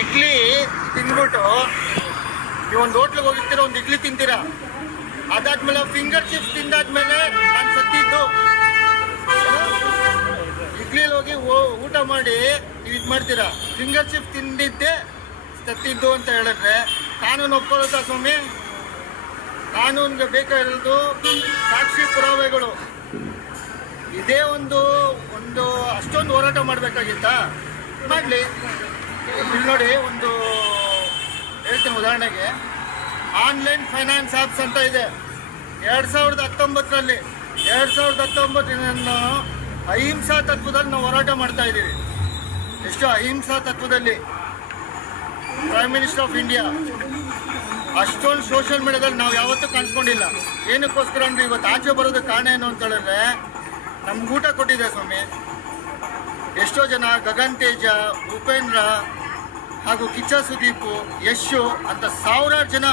ಇಡ್ಲಿ ತಿಂದ್ಬಿಟ್ಟು ನೀವೊಂದು ಹೋಟ್ಲಿಗೆ ಹೋಗಿರ್ತೀರ, ಒಂದು ಇಡ್ಲಿ ತಿಂತೀರಾ, ಅದಾದ್ಮೇಲೆ ಫಿಂಗರ್ ಚಿಪ್ಸ್ ತಿಂದಾದ್ಮೇಲೆ ನಾನು ಸತ್ತಿದ್ದು. ಇಡ್ಲಿಲಿ ಹೋಗಿ ಊಟ ಮಾಡಿ ನೀವು ಇದು ಮಾಡ್ತೀರಾ, ಫಿಂಗರ್ ಚಿಪ್ಸ್ ತಿಂದಿದ್ದೆ ಸತ್ತಿದ್ದು ಅಂತ ಹೇಳಿದ್ರೆ ಕಾನೂನು ಒಪ್ಕೊಳ್ಳುತ್ತಾ ಸ್ವಾಮಿ? ಕಾನೂನಿಗೆ ಬೇಕಾಗಿರೋದು ಸಾಕ್ಷಿ ಪುರಾವೆಗಳು. ಇದೇ ಒಂದು ಅಷ್ಟೊಂದು ಹೋರಾಟ ಮಾಡಬೇಕಾಗಿತ್ತಾ? ಮಾಡಲಿ. ಇಲ್ಲಿ ನೋಡಿ, ಒಂದು ಹೇಳ್ತೀನಿ ಉದಾಹರಣೆಗೆ, ಆನ್ಲೈನ್ ಫೈನಾನ್ಸ್ ಆ್ಯಪ್ಸ್ ಅಂತ ಇದೆ. 2019 ಅಹಿಂಸಾ ತತ್ವದಲ್ಲಿ ನಾವು ಹೋರಾಟ ಮಾಡ್ತಾ ಇದ್ದೀವಿ. ಎಷ್ಟು ಅಹಿಂಸಾ ತತ್ವದಲ್ಲಿ ಪ್ರೈಮ್ ಮಿನಿಸ್ಟರ್ ಆಫ್ ಇಂಡಿಯಾ ಅಷ್ಟೊಂದು ಸೋಷಿಯಲ್ ಮೀಡಿಯಾದಲ್ಲಿ ನಾವು ಯಾವತ್ತೂ ಕಾಣಿಸ್ಕೊಂಡಿಲ್ಲ. ಏನಕ್ಕೋಸ್ಕರ ಅಂದರೆ ಇವತ್ತು ಆಚೆ ಬರೋದಕ್ಕೆ ಕಾರಣ ಏನು ಅಂತ ಹೇಳಿದ್ರೆ ನಮ್ಗೆ ಊಟ ಕೊಟ್ಟಿದೆ ಸ್ವಾಮಿ. ಎಷ್ಟೋ ಜನ ಗಗನ್ ತೇಜ, ಉಪೇಂದ್ರ ಹಾಗೂ ಕಿಚ್ಚ ಸುದೀಪ್, ಯಶು ಅಂತ ಸಾವಿರಾರು ಜನ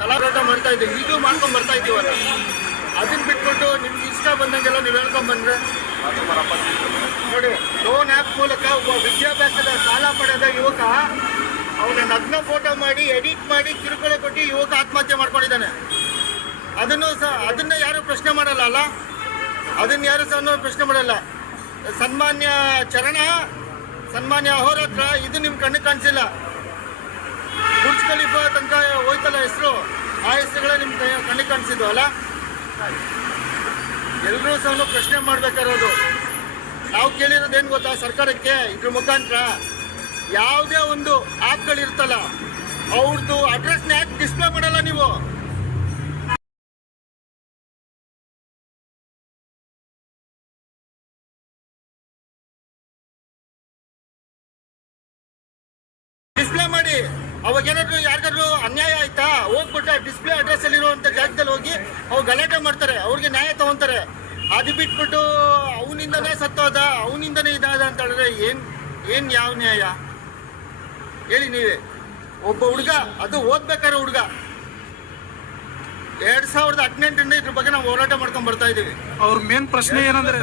ಕಲಾವಿದ ಮಾಡ್ತಾ ಇದ್ದೀವಿ. ಇದು ಮಾಡ್ಕೊಂಡು ಬರ್ತಾ ಇದ್ದೀವಲ್ಲ, ಅದನ್ನ ಬಿಟ್ಬಿಟ್ಟು ನಿಮ್ಗೆ ಇಷ್ಟ ಬಂದಂಗೆಲ್ಲ ನೀವು ಹೇಳ್ಕೊಂಡ್ಬಂದ್ರೆ ನೋಡಿ, ಲೋನ್ ಆ್ಯಪ್ ಮೂಲಕ ಒಬ್ಬ ವಿದ್ಯಾಭ್ಯಾಸದ ಸಾಲ ಪಡೆದ ಯುವಕ ಅವನ ನಗ್ನ ಫೋಟೋ ಮಾಡಿ ಎಡಿಟ್ ಮಾಡಿ ಕಿರುಕುಳ ಕೊಟ್ಟು ಯುವಕ ಆತ್ಮಹತ್ಯೆ ಮಾಡ್ಕೊಂಡಿದ್ದಾನೆ. ಅದನ್ನ ಯಾರು ಪ್ರಶ್ನೆ ಮಾಡಲ್ಲ ಅಲ್ಲ, ಅದನ್ನ ಯಾರು ಸಹ ಪ್ರಶ್ನೆ ಮಾಡಲ್ಲ. ಸನ್ಮಾನ್ಯ ಚರಣ, ಸನ್ಮಾನ್ಯ ಅಹೋರಾತ್ರ, ಇದು ನಿಮ್ಮ ಕಣ್ಣಿಗೆ ಕಾಣಿಸಿಲ್ಲ. ಬುರ್ಜ್ ಖಲೀಫಾ ತನಕ ಹೋಯ್ತಲ್ಲ ಹೆಸರು, ಆ ಹೆಸರುಗಳೇ ನಿಮ್ಮ ಕಣ್ಣಿಗೆ ಕಾಣಿಸಿದ್ವು ಅಲ್ಲ. ಎಲ್ಲರೂ ಸಹ ಪ್ರಶ್ನೆ ಮಾಡ್ಬೇಕಾಗಿರೋದು. ನಾವು ಕೇಳಿರೋದೇನು ಗೊತ್ತಾ ಸರ್ಕಾರಕ್ಕೆ? ಇದ್ರ ಮುಖಾಂತರ ಯಾವುದೇ ಒಂದು ಆ್ಯಪ್ಗಳಿರ್ತಲ್ಲ, ಅವ್ರದ್ದು ಅಡ್ರೆಸ್ನ ಯಾಕೆ ಡಿಸ್ಪ್ಲೇ ಮಾಡಲ್ಲ ನೀವು? ಡಿಸ್ಪ್ಲೇ ಮಾಡಿ. ಅವಾಗ ಏನಾದ್ರು ಯಾರಿಗಾದ್ರು ಅನ್ಯಾಯ ಆಯ್ತಾ, ಹೋಗ್ಬಿಟ್ಟು ಡಿಸ್ಪ್ಲೇ ಅಡ್ರೆಸ್ ಅಲ್ಲಿ ಇರುವಂತ ಜಾಗದಲ್ಲಿ ಹೋಗಿ ಅವ್ರು ಗಲಾಟೆ ಮಾಡ್ತಾರೆ, ಅವ್ರಿಗೆ ನ್ಯಾಯ ತಗೊಂತಾರೆ. ಅದು ಬಿಟ್ಬಿಟ್ಟು ಅವನಿಂದನೇ ಸತ್ತೋದ, ಅವನಿಂದನೇ ಇದಾದ ಅಂತ ಹೇಳಿದ್ರೆ ಏನ್ ಯಾವ ನ್ಯಾಯ ಹೇಳಿ ನೀವೇ? ಒಬ್ಬ ಹುಡುಗ, ಅದು ಓದ್ಬೇಕಾದ್ರೆ ಹುಡುಗ, 2018 ಇದ್ರ ಬಗ್ಗೆ ನಾವು ಹೋರಾಟ ಮಾಡ್ಕೊಂಡ್ ಬರ್ತಾ ಇದೀವಿ. ಅವ್ರ ಮೇನ್ ಪ್ರಶ್ನೆ ಏನಂದ್ರೆ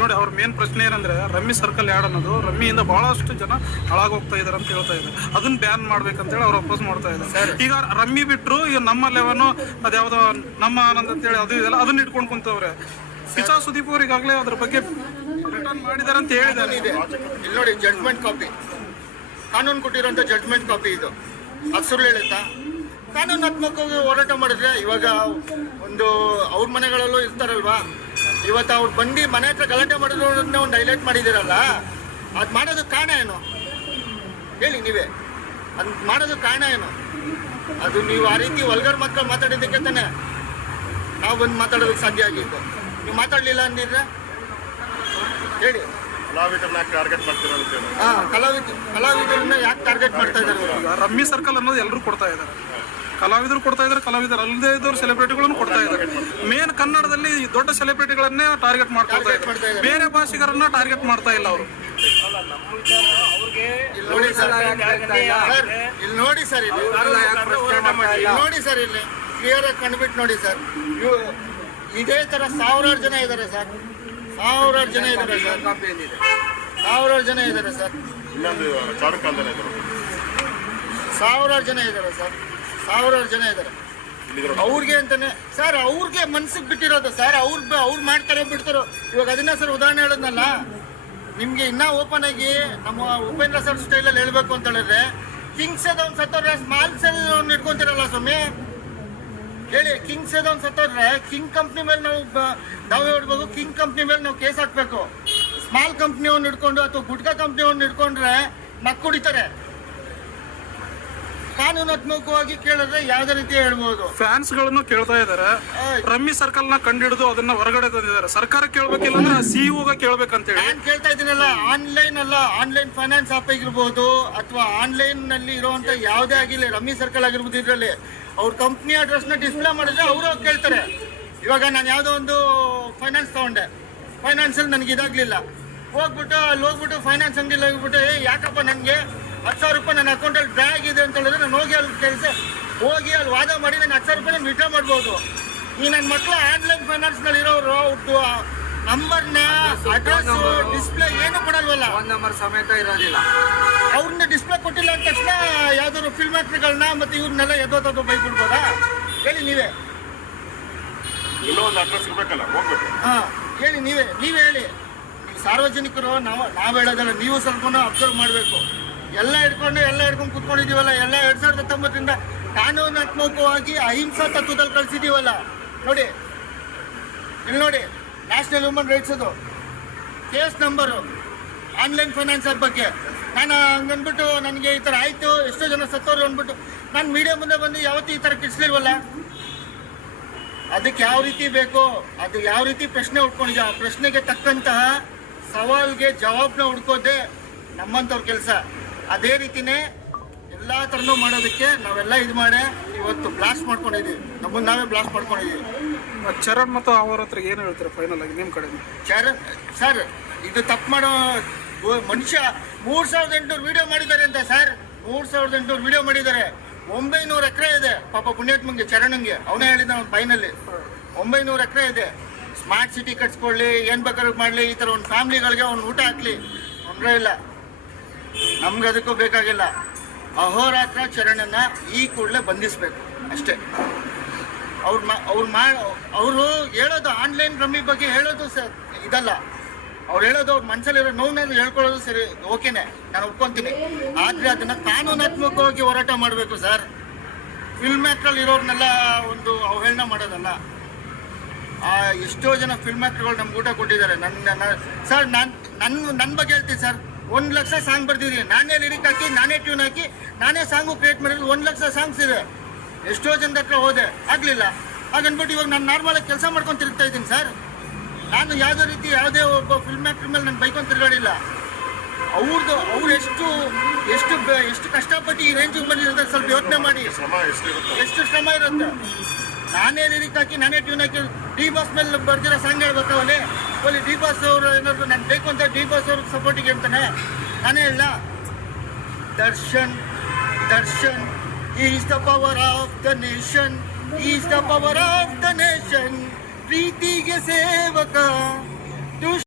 ನೋಡಿ, ಅವ್ರ ಮೇನ್ ಪ್ರಶ್ನೆ ಏನಂದ್ರೆ ರಮ್ಮಿ ಸರ್ಕಲ್ ಯಾರ್ಡ್ ಅನ್ನೋದು, ರಮ್ಮಿಯಿಂದ ಬಹಳಷ್ಟು ಜನ ಹಾಳಾಗೋಗ್ತಾ ಇದಾರೆ ಅಂತ ಹೇಳ್ತಾ ಇದ್ದಾರೆ. ಅದನ್ನ ಬ್ಯಾನ್ ಮಾಡ್ಬೇಕಂತೇಳಿ ಅವ್ರು ಅಪೋಸ್ ಮಾಡ್ತಾ ಇದ್ದಾರೆ. ಈಗ ರಮ್ಮಿ ಬಿಟ್ರು ಈಗ ನಮ್ಮ ಲೆವನು ಅದ್ಯಾವ್ದೋ ನಮ್ಮ ಆನಂದ್ ಅಂತೇಳಿ ಅದು ಇದೆಲ್ಲ ಅದನ್ನ ಇಟ್ಕೊಂಡು ಕುಂತವ್ರೆ. ಕಿಚ್ಚ ಸುದೀಪ್ ಅವ್ರು ಈಗಾಗಲೇ ಅದ್ರ ಬಗ್ಗೆ ರಿಟರ್ನ್ ಮಾಡಿದಾರೆ ಅಂತ ಹೇಳಿದ್ದಾರೆ. ಇಲ್ಲಿ ನೋಡಿ, ಜಡ್ಜ್ಮೆಂಟ್ ಕಾಪಿ, ಕಾನೂನು ಕೊಟ್ಟಿರೋಂಥ ಜಡ್ಜ್ಮೆಂಟ್ ಕಾಪಿ ಇದು. ಅದು ಸುಳ್ಳು ಹೇಳುತ್ತಾ? ಕಾನೂನಾತ್ಮಕವಾಗಿ ಹೋರಾಟ ಮಾಡಿದ್ರೆ ಇವಾಗ ಒಂದು ಅವ್ರ ಮನೆಗಳಲ್ಲೂ ಇರ್ತಾರಲ್ವಾ, ಇವತ್ತು ಅವ್ರು ಬಂದು ಮನೆ ಹತ್ರ ಗಲಾಟೆ ಮಾಡಿರೋದನ್ನ ಒಂದು ಹೈಲೈಟ್ ಮಾಡಿದ್ದೀರಲ್ಲ, ಅದು ಮಾಡೋದಕ್ಕೆ ಕಾರಣ ಏನು ಹೇಳಿ ನೀವೇ? ಅದು ಮಾಡೋದಕ್ಕೆ ಕಾರಣ ಏನು? ಅದು ನೀವು ಆ ರೀತಿ ವಲ್ಗರ್ ಮಕ್ಕಳು ಮಾತಾಡಿದ್ದಕ್ಕೆ ತಾನೆ ನಾವು ಬಂದು ಮಾತಾಡೋದಕ್ಕೆ ಸಾಧ್ಯ ಆಗಿತ್ತು. ನೀವು ಮಾತಾಡಲಿಲ್ಲ ಅಂದಿದ್ರೆ ಹೇಳಿ. ಕಲಾವಿದರನ್ನ ಟಾರ್ಗೆಟ್ ಮಾಡ್ತಿರೋದು. ಕಲಾವಿದರನ್ನ ಯಾಕೆ ಟಾರ್ಗೆಟ್ ಮಾಡ್ತಾ ಇದ್ದಾರೆ? ರಮ್ಮಿ ಸರ್ಕಲ್ ಅನ್ನೋದು ಎಲ್ಲರೂ ಕೊಡ್ತಾ ಇದ್ದಾರೆ, ಕಲಾವಿದರು ಕೊಡ್ತಾ ಇದ್ದಾರೆ, ಕಲಾವಿದರು ಅಲ್ಲದೆ ಇದ್ದವ್ರು ಸೆಲೆಬ್ರಿಟಿಗಳನ್ನು ಕೊಡ್ತಾ ಇದ್ದಾರೆ. ಮೇನ್ ಕನ್ನಡದಲ್ಲಿ ದೊಡ್ಡ ಸೆಲೆಬ್ರಿಟಿಗಳನ್ನೇ ಟಾರ್ಗೆಟ್ ಮಾಡ್ತಾ ಇದ್ದಾರೆ, ಬೇರೆ ಭಾಷಿಗರನ್ನ ಟಾರ್ಗೆಟ್ ಮಾಡ್ತಾ ಇಲ್ಲ ಅವರು. ಇಲ್ಲಿ ನೋಡಿ ಸರ್, ಇಲ್ಲಿ ಕ್ಲಿಯರ್ ಆಗಿ ಕಂಡುಬಿಟ್ಟು ನೋಡಿ ಸರ್. ಇದೇ ತರ ಸಾವಿರಾರು ಜನ ಇದ್ದಾರೆ ಸರ್, ಸಾವಿರಾರು ಜನ ಇದ್ದಾರೆ ಸರ್. ಸಾವಿರಾರು ಜನ ಇದ್ದಾರೆ ಸರ್. ಅವ್ರಿಗೆ ಅಂತಾನೆ ಸರ್, ಅವ್ರಿಗೆ ಮನ್ಸಿಗೆ ಬಿಟ್ಟಿರೋದು ಸರ್. ಅವ್ರು ಮಾಡ್ತಾರೋ ಬಿಡ್ತಾರೋ. ಇವಾಗ ಅದನ್ನ ಸರ್ ಉದಾಹರಣೆ ಹೇಳೋದ್ನಲ್ಲ ನಿಮ್ಗೆ ಇನ್ನ ಓಪನ್ ಆಗಿ ನಮ್ಮ ಉಪೇಂದ್ರ ಸರ್ ಸ್ಟೈಲಲ್ಲಿ ಹೇಳ್ಬೇಕು ಅಂತ ಹೇಳಿದ್ರೆ, ಕಿಂಗ್ಸ್ ಅದವ್ನು ಸತ್ತೋದ್ರೆ ಸ್ಮಾಲ್ ಸೆಲ್ ಇಟ್ಕೊಂತಿರಲ್ಲ ಸ್ವಾಮಿ ಹೇಳಿ. ಕಿಂಗ್ಸ್ ಅದವ್ನು ಸತ್ತೋದ್ರೆ ಕಿಂಗ್ ಕಂಪ್ನಿ ಮೇಲೆ ನಾವು ಹೇಳ್ಬೇಕು, ಕಿಂಗ್ ಕಂಪ್ನಿ ಮೇಲೆ ನಾವು ಕೇಸ್ ಹಾಕ್ಬೇಕು. ಸ್ಮಾಲ್ ಕಂಪ್ನಿಯವ್ನು ಹಿಡ್ಕೊಂಡು ಅಥವಾ ಗುಟ್ಕಾ ಕಂಪ್ನಿಯವ್ನು ಹಿಡ್ಕೊಂಡ್ರೆ ನಕ್ಕು ಕುಡಿತಾರೆ. ಕಾನೂನಾತ್ಮಕವಾಗಿ ಕೇಳಿದ್ರೆ ಯಾವ್ದೇ ರೀತಿ ಹೇಳ್ಬೋದು. ಫ್ಯಾನ್ಸ್ ಗಳನ್ನು ಕೇಳ್ತಾ ಇದಾರೆ, ರಮ್ಮಿ ಸರ್ಕಲ್ ನ ಕಂಡಿಡಿದು ಅದನ್ನ ಹೊರಗಡೆ ತಂದಿದ್ದಾರೆ. ಸರ್ಕಾರ ಕೇಳ್ಬೇಕಿಲ್ಲ ಅಂದ್ರೆ ಸಿಇಒ ಕೇಳ್ಬೇಕಂತೇಳಿ ನಾನು ಕೇಳ್ತಾ ಇದ್ದೀನಲ್ಲ. ಆನ್ಲೈನ್ ಫೈನಾನ್ಸ್ ಆಪ್ ಆಗಿರ್ಬೋದು ಅಥವಾ ಆನ್ಲೈನ್ ನಲ್ಲಿ ಇರುವಂತ ಯಾವುದೇ ಆಗಿಲ್ಲ, ರಮ್ಮಿ ಸರ್ಕಲ್ ಆಗಿರ್ಬೋದು, ಇದರಲ್ಲಿ ಅವ್ರ ಕಂಪ್ನಿ ಅಡ್ರೆಸ್ ನ ಡಿಸ್ಪ್ಲೇ ಮಾಡಿದ್ರೆ ಅವರು ಕೇಳ್ತಾರೆ. ಇವಾಗ ನಾನು ಯಾವುದೋ ಒಂದು ಫೈನಾನ್ಸ್ ತಗೊಂಡೆ, ಫೈನಾನ್ಸಲ್ಲಿ ನನಗೆ ಇದಾಗಲಿಲ್ಲ, ಹೋಗ್ಬಿಟ್ಟು ಫೈನಾನ್ಸ್ ಅಂಗಡಿಲಿ ಹೋಗ್ಬಿಟ್ಟು ಯಾಕಪ್ಪ ನನಗೆ 10,000 ರೂಪಾಯಿ ನನ್ನ ಅಕೌಂಟಲ್ಲಿ ಡ್ರಾ ಆಗಿದೆ ಅಂತ ಹೇಳಿದ್ರೆ ನಾನು ಹೋಗಿ ಅಲ್ಲಿ ವಾದ ಮಾಡಿ ನಾನು 10,000 ರೂಪಾಯಿ ವಿಡ್ರಾ ಮಾಡ್ಬೋದು. ಈ ನನ್ನ ಮಕ್ಕಳು ಆನ್ಲೈನ್ ಫೈನಾನ್ಸ್ನಲ್ಲಿ ಇರೋರು ಅವ್ರದ್ದು ನಂಬರ್ನ ಅಡ್ರೆಸ್ ಡಿಸ್ಪ್ಲೇ ಏನು ಕೊಡಲ್ವಲ್ಲ, ನಂಬರ್ ಸಮೇತ ಇರೋದಿಲ್ಲ. ಅವ್ರನ್ನ ಡಿಸ್ಪ್ಲೇ ಕೊಟ್ಟು ಯಾವ್ದಾದ್ರು ಫಿಲ್ಮ್ ಆಕ್ಟರ್ಗಳನ್ನ ಮತ್ತೆ ಇವ್ರನ್ನೆಲ್ಲ ಎದ್ದೋದು ಬೈಬಿಡ್ಬೋದಾ? ಹೇಳಿ ನೀವೇ. ಎಲ್ಲೋ ಒಂದು ಅಡ್ರೆಸ್ ಇರ್ಬೇಕಲ್ಲ, ಹೋಗ್ಬೇಕು. ಹೇಳಿ ನೀವೇ ಹೇಳಿ. ನೀವು ಸಾರ್ವಜನಿಕರು, ನಾವು ಹೇಳೋದಲ್ಲ, ನೀವು ಸ್ವಲ್ಪ ಅಬ್ಸರ್ವ್ ಮಾಡಬೇಕು. ಎಲ್ಲ ಹಿಡ್ಕೊಂಡು ಕುತ್ಕೊಂಡಿದ್ದೀವಲ್ಲ, ಎಲ್ಲ 2019ರಿಂದ ಕಾನೂನಾತ್ಮಕವಾಗಿ ಅಹಿಂಸಾ ತತ್ವದಲ್ಲಿ ಕಳಿಸಿದ್ದೀವಲ್ಲ. ನೋಡಿ ಇಲ್ಲಿ ನೋಡಿ, ನ್ಯಾಷನಲ್ ಹ್ಯೂಮನ್ ರೈಟ್ಸ್ ಅದು ಕೇಸ್ ನಂಬರು ಆನ್ಲೈನ್ ಫೈನಾನ್ಸರ್ ಬಗ್ಗೆ. ನಾನು ಹಂಗನ್ಬಿಟ್ಟು ನನಗೆ ಈ ಥರ ಆಯಿತು, ಎಷ್ಟೋ ಜನ ಸತ್ತೋರು ಅಂದ್ಬಿಟ್ಟು ನಾನು ಮೀಡಿಯಾ ಮುಂದೆ ಬಂದು ಯಾವತ್ತೂ ಈ ಥರ ಕಿಡಿಸ್ಲಿಲ್ವಲ್ಲ. ಅದಕ್ಕೆ ಯಾವ ರೀತಿ ಬೇಕೋ ಅದು ಯಾವ ರೀತಿ ಪ್ರಶ್ನೆ ಹುಡ್ಕೊಂಡಿದ್ಯೋ ಆ ಪ್ರಶ್ನೆಗೆ ತಕ್ಕಂತಹ ಸವಾಲ್ಗೆ ಜವಾಬ್ನ ಹುಡ್ಕೋದೇ ನಮ್ಮಂಥವ್ರ ಕೆಲಸ. ಅದೇ ರೀತಿನೇ ಎಲ್ಲ ಥರನೂ ಮಾಡೋದಕ್ಕೆ ನಾವೆಲ್ಲ ಇದು ಮಾಡಿ ಇವತ್ತು ಬ್ಲಾಸ್ಟ್ ಮಾಡ್ಕೊಂಡಿದ್ದೀವಿ. ನಮ್ಮನ್ನು ನಾವೇ ಬ್ಲಾಸ್ಟ್ ಮಾಡ್ಕೊಂಡಿದ್ದೀವಿ. ಚರಣ್ ಮತ್ತು ಅವ್ರ ಹತ್ರ ಏನು ಹೇಳ್ತಾರೆ ಫೈನಲ್ ಆಗಿ ನಿಮ್ಮ ಕಡೆ? ಸರ್, ಇದು ತಪ್ಪು ಮಾಡೋ ಮನುಷ್ಯ 3800 ವಿಡಿಯೋ ಮಾಡಿದ್ದಾರೆ ಅಂತ ಸರ್. 3800 ವಿಡಿಯೋ ಮಾಡಿದ್ದಾರೆ. 900 ಎಕರೆ ಇದೆ ಪಾಪ ಪುಣ್ಯಾತ್ಮಂಗೆ, ಚರಣಂಗೆ. ಅವನೇ ಹೇಳಿದ ಅವ್ನ ಬೈನಲ್ಲಿ 900 ಎಕರೆ ಇದೆ. ಸ್ಮಾರ್ಟ್ ಸಿಟಿ ಕಟ್ಸ್ಕೊಳ್ಳಿ, ಏನು ಬೇಕಾದ್ರೂ ಮಾಡಲಿ, ಈ ಥರ ಒಂದು ಫ್ಯಾಮ್ಲಿಗಳಿಗೆ ಅವ್ನು ಊಟ ಹಾಕ್ಲಿ, ತೊಂದರೆ ಇಲ್ಲ. ನಮ್ಗೆ ಅದಕ್ಕೂ ಬೇಕಾಗಿಲ್ಲ. ಅಹೋರಾತ್ರ ಚರಣನ ಈ ಕೂಡಲೇ ಬಂಧಿಸ್ಬೇಕು ಅಷ್ಟೇ. ಅವರು ಹೇಳೋದು ಆನ್ಲೈನ್ ರಮ್ಮಿ ಬಗ್ಗೆ ಹೇಳೋದು ಸರ್ ಇದಲ್ಲ. ಅವ್ರು ಹೇಳೋದು ಅವ್ರ ಮನಸ್ಸಲ್ಲಿರೋ ನೋವನ್ನು ಹೇಳ್ಕೊಳ್ಳೋದು ಸರಿ, ಓಕೆನೆ, ನಾನು ಒಪ್ಕೊತೀನಿ. ಆದರೆ ಅದನ್ನು ಕಾನೂನಾತ್ಮಕವಾಗಿ ಹೋರಾಟ ಮಾಡಬೇಕು ಸರ್. ಫಿಲ್ಮ್ ಆ್ಯಕ್ಟ್ರಲ್ಲಿ ಇರೋರ್ನೆಲ್ಲ ಒಂದು ಅವಹೇಳನ ಮಾಡೋದಲ್ಲ. ಎಷ್ಟೋ ಜನ ಫಿಲ್ಮ್ ಆ್ಯಕ್ಟ್ರುಗಳು ನಮ್ಗೆ ಊಟ ಕೊಟ್ಟಿದ್ದಾರೆ. ಸರ್ ನನ್ನ ಬಗ್ಗೆ ಹೇಳ್ತೀನಿ ಸರ್. 1 ಲಕ್ಷ ಸಾಂಗ್ ಬರ್ದಿದ್ದೀನಿ, ನಾನೇ ಲಿರಿಕ್ ಹಾಕಿ, ನಾನೇ ಟ್ಯೂನ್ ಹಾಕಿ, ನಾನೇ ಸಾಂಗು ಕ್ರಿಯೇಟ್ ಮಾಡಿದ್ರು. 1 ಲಕ್ಷ ಸಾಂಗ್ಸ್ ಇದೆ. ಎಷ್ಟೋ ಜನದ ಹತ್ರ ಹೋದೆ, ಆಗಲಿಲ್ಲ. ಹಾಗನ್ಬಿಟ್ಟು ಇವಾಗ ನಾನು ನಾರ್ಮಲಾಗಿ ಕೆಲಸ ಮಾಡ್ಕೊಂಡು ತಿರುಗ್ತಾ ಇದ್ದೀನಿ ಸರ್. ನಾನು ಯಾವುದೇ ಒಬ್ಬ ಫಿಲ್ಮ್ ಆ್ಯಕ್ಟ್ರ್ ಮೇಲೆ ನಾನು ಬೈಕೊಂಡು ತಿರುಗಾಡಿಲ್ಲ. ಅವ್ರು ಎಷ್ಟು ಕಷ್ಟಪಟ್ಟು ಈ ರೇಂಜಿಗೆ ಬಂದಿರುತ್ತೆ ಸ್ವಲ್ಪ ಯೋಚನೆ ಮಾಡಿ. ಎಷ್ಟು ಶ್ರಮ ಇರುತ್ತೆ. ನಾನೇ ಲಿರಿಕ್ ಹಾಕಿ, ನಾನೇ ಟ್ಯೂನ್ ಹಾಕಿ, ಡಿ ಬಾಸ್ ಮೇಲೆ ಬರ್ದಿರೋ ಸಾಂಗ್ ಹೇಳ್ಬೇಕಾವಲ್ಲಿ. ಅಲ್ಲಿ ಡಿ ಬಾಸ್ ಅವರು ಏನಾದ್ರು ನಾನು ಬೇಕು ಅಂತ ಡಿ ಬಾಸ್ ಅವ್ರಿಗೆ ಸಪೋರ್ಟಿಗೆ ಹೇಳ್ತಾನೆ, ನಾನೇ ಹೇಳ. Darshan is the power of the nation, is the power of the nation. ಪ್ರೀತಿಗೆ ಸೇವಕ.